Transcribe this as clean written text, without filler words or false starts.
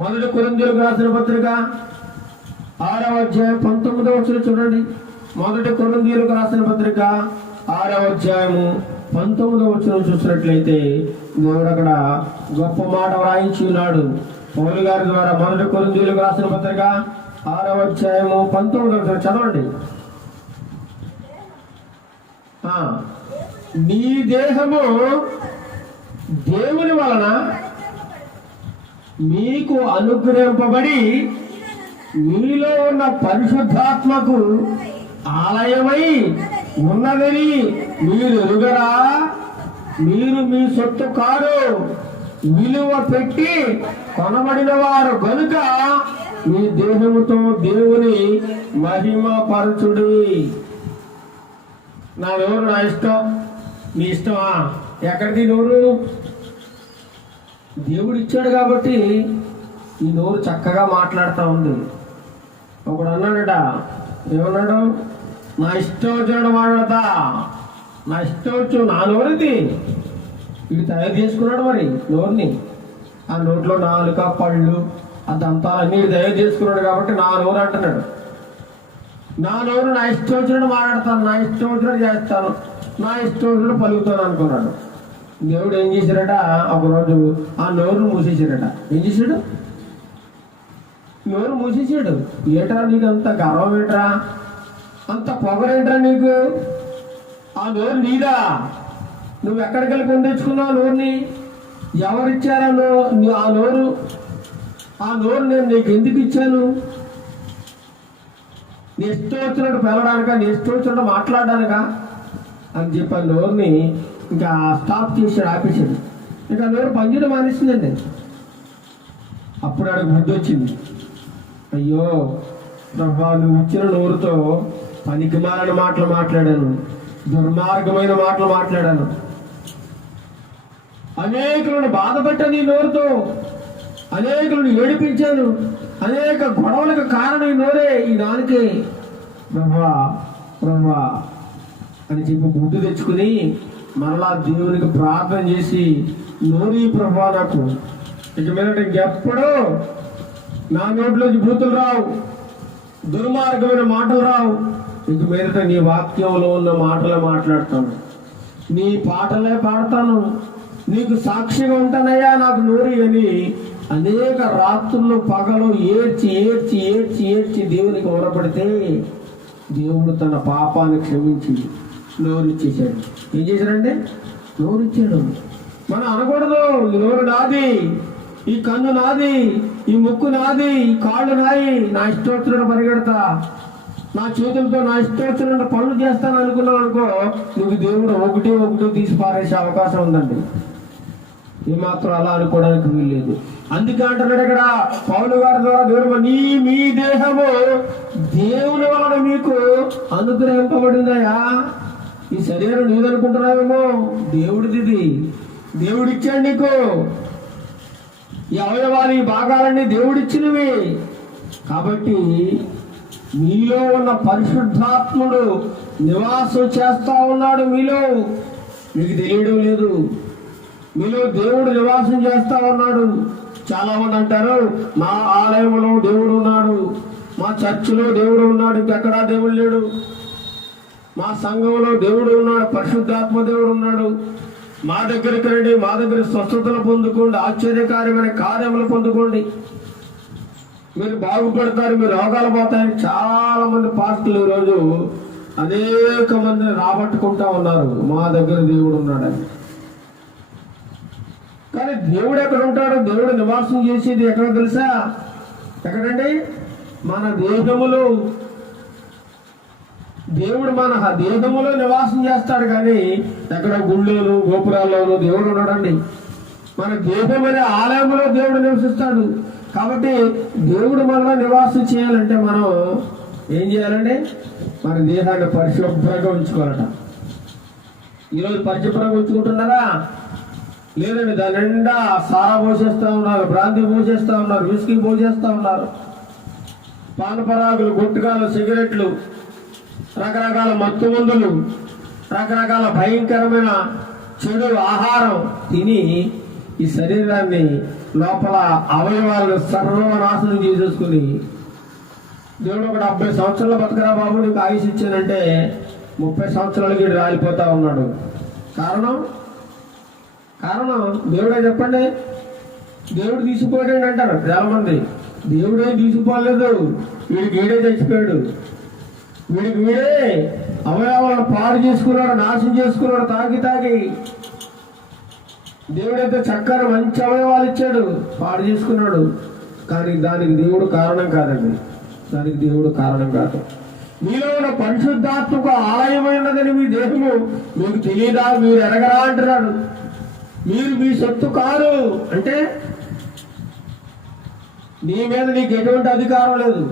మొదటి కొరింథీయులకు రాసిన పత్రిక 6వ అధ్యాయం 19వ వచనం చూడండి. మొదటి కొరింథీయులకు రాసిన పత్రిక 6వ అధ్యాయము 19వ వచనం చూసినట్లయితే దేవుడు అక్కడ గొప్ప మాట వ్రాయించి ఉన్నాడు పౌలు గారి ద్వారా. మొదటి కొరింథీయులకు రాసిన పత్రిక 6వ అధ్యాయము 19వ వచనం చదవండి. నీ దేహము దేవుని వలన మీకు అనుగ్రహింపబడి మీలో ఉన్న పరిశుద్ధాత్మకు ఆలయమై ఉన్నదని మీరు ఎరుగరా? మీరు మీ సొత్తు కారు, విలువ పెట్టి కొనబడిన వారు గనుక మీ దేహముతో దేవుని మహిమపరచుడి. నా నోరు నా ఇష్టం, నీ ఇష్టమా? ఎక్కడిది నోరు? దేవుడు ఇచ్చాడు కాబట్టి ఈ నోరు చక్కగా మాట్లాడుతూ ఉంది. ఒకడు అన్నాడట, ఏమన్నాడు? నా ఇష్టం వచ్చినట్టు మాట్లాడతా, నా ఇష్టం వచ్చు, నా నోరుది. వీడు తయారు చేసుకున్నాడు మరి నోరుని. ఆ నోట్లో నాలుక, పళ్ళు, ఆ దంతాలన్నీ తయారు చేసుకున్నాడు కాబట్టి నా నోరు అంటున్నాడు. నా నోరు నా ఇష్టం వచ్చినట్టు మాట్లాడతాను, నా ఇష్టం వచ్చినట్టు చేస్తాను, నా ఇష్టం వచ్చినట్టు పలుకుతాను అనుకున్నాడు. దేవుడు ఏం చేశాడట? ఒకరోజు ఆ నోరును మూసేశాడట. ఏం చేశాడు? నోరు మూసేసాడు. ఏట్రా నీకు అంత గర్వం ఏంట్రా, అంత పొగరేంట్రా నీకు? ఆ నోరు నీదా? నువ్వు ఎక్కడికి వెళ్ళి పొందించుకున్నావు నోరుని? ఎవరిచ్చారా ఆ నోరు? ఆ నోరు నేను నీకు ఎందుకు ఇచ్చాను? నీ ఇష్టం వచ్చినట్టు పెరగడానిక, నీ ఇష్టం వచ్చినట్టు మాట్లాడడానికా అని చెప్పి నోరుని ఇంకా స్టాప్ చేశాడు, ఆపేసాడు. ఇంకా నోరు పనిచేయడం మానేసిందండి. అప్పుడు ఆడికి బుద్ధి వచ్చింది. అయ్యో ప్రభా, నువ్వు ఇచ్చిన నోరుతో పనికిమాలిన మాటలు మాట్లాడాను, దుర్మార్గమైన మాటలు మాట్లాడాను, అనేకులను బాధపెట్టాను ఈ నోరుతో, అనేకులను ఏడిపించాను, అనేక గొడవలకు కారణం ఈ నోరే, ఈ నాలుకే. ప్రభా ప్రభా అని చెప్పి బుద్ధి తెచ్చుకుని మరలా దేవునికి ప్రార్థన చేసి, నోరి ప్రభా నాకు ఇక మీద ఇంకెప్పుడూ నా నోట్లోంచి బూతులు రావు, దుర్మార్గమైన మాటలు రావు, ఇక మీదట నీ వాక్యంలో ఉన్న మాటలే మాట్లాడతాను, నీ పాటలే పాడతాను, నీకు సాక్షిగా ఉంటానయ్యా నాకు నోరి అని అనేక రాత్రులు పగలు ఏడ్చి ఏడ్చి ఏడ్చి ఏడ్చి దేవునికి మొరపెడితే దేవుడు తన పాపాన్ని క్షమించి నోరిచ్చేసాడు. ఏం చేశాడంటే నోరిచ్చాడు. మనం అనకూడదు ఈ నోరు నాది, ఈ కన్ను నాది, ఈ ముక్కు నాది, ఈ కాళ్ళు నాయి, నా ఇష్టం వచ్చినట్టు పరిగెడతా, నా చేతులతో నా ఇష్టం వచ్చినట్టు పనులు చేస్తాను అనుకున్నావు అనుకో, నీకు దేవుడు ఒకటి తీసి పారేసే అవకాశం ఉందండి. ఏమాత్రం అలా అనుకోవడానికి వీల్లేదు. అందుకే అంటున్నాడు ఇక్కడ పౌలు గారి ద్వారా, దేవుడు మీ దేహము దేవుని వలన మీకు అనుగ్రహింపబడిందయా. ఈ శరీరం నీదనుకుంటున్నావేమో, దేవుడిది, దేవుడిచ్చాడు నీకు. ఈ అవయవాలు, ఈ భాగాలన్నీ దేవుడిచ్చినవి. కాబట్టి మీలో ఉన్న పరిశుద్ధాత్ముడు నివాసం చేస్తా ఉన్నాడు మీలో, మీకు తెలియడం లేదు. మీలో దేవుడు నివాసం చేస్తా ఉన్నాడు. చాలా మంది అంటారు, మా ఆలయంలో దేవుడు ఉన్నాడు, మా చర్చిలో దేవుడు ఉన్నాడు, ఇంకెక్కడా దేవుడు లేడు, మా సంఘంలో దేవుడు ఉన్నాడు, పరిశుద్ధాత్మ దేవుడు ఉన్నాడు, మా దగ్గరికి రండి, మా దగ్గర స్వస్థతలు పొందుకోండి, ఆశ్చర్యకార్యమైన కార్యములు పొందుకోండి, మీరు బాగుపడతారు, మీరు రోగాలు పోతాయని చాలా మంది పాస్టర్లు ఈరోజు అనేక మందిని రాబట్టుకుంటా ఉన్నారు, మా దగ్గర దేవుడు ఉన్నాడని. కానీ దేవుడు ఎక్కడ ఉంటాడు? దేవుడు నివాసం చేసేది ఎక్కడ తెలుసా? ఎక్కడండి? మన దేహములో. దేవుడు మన దేహములో నివాసం చేస్తాడు, కానీ ఎక్కడ గుళ్ళోను గోపురాల్లోనూ దేవుడు ఉన్నాడండి. మన దేహం అనే ఆలయంలో దేవుడు నివసిస్తాడు. కాబట్టి దేవుడు మనలో నివాసం చేయాలంటే మనం ఏం చేయాలండి? మన దేహాన్ని పరిశుభ్రంగా ఉంచుకోవాలట. ఈరోజు పరిశుభ్రంగా ఉంచుకుంటున్నారా? లేదండి, దాని నిండా సారా పోసేస్తూ ఉన్నారు, బ్రాంతి పోసేస్తూ ఉన్నారు, విస్కీ పోసేస్తూ ఉన్నారు, పానపరాగులు, గుట్కాలు, సిగరెట్లు, రకరకాల మత్తు మందులు, రకరకాల భయంకరమైన చెడు ఆహారం తిని ఈ శరీరాన్ని లోపల అవయవాలను సర్వనాశనం చేసేసుకుని దేవుడు ఒక 70 సంవత్సరాల బతకరా బాబు నీకు ఆయుష్ ఇచ్చానంటే 30 సంవత్సరాలకి రాలిపోతా ఉన్నాడు. కారణం దేవుడే చెప్పండి. దేవుడు తీసుకుపోయాడు అంటారు చాలా మంది. దేవుడే తీసుకుపోలేదు, వీడికి వీడే చచ్చిపోయాడు. వీడికి వీడే అవయవాలను పాడు చేసుకున్నాడు, నాశనం చేసుకున్నాడు తాగి. దేవుడైతే చక్కని మంచి అవయవాలు ఇచ్చాడు, పాడు చేసుకున్నాడు. కానీ దానికి దేవుడు కారణం కాదండి. దానికి దేవుడు కారణం కాదు. మీలో ఉన్న పరిశుద్ధాత్మకు ఆలయమైనదని మీ దేహము మీకు తెలియదా, మీరు ఎరగరా అంటున్నాడు. మీరు మీ సొత్తు కాదు అంటే నీ మీద నీకు ఎటువంటి అధికారం లేదు.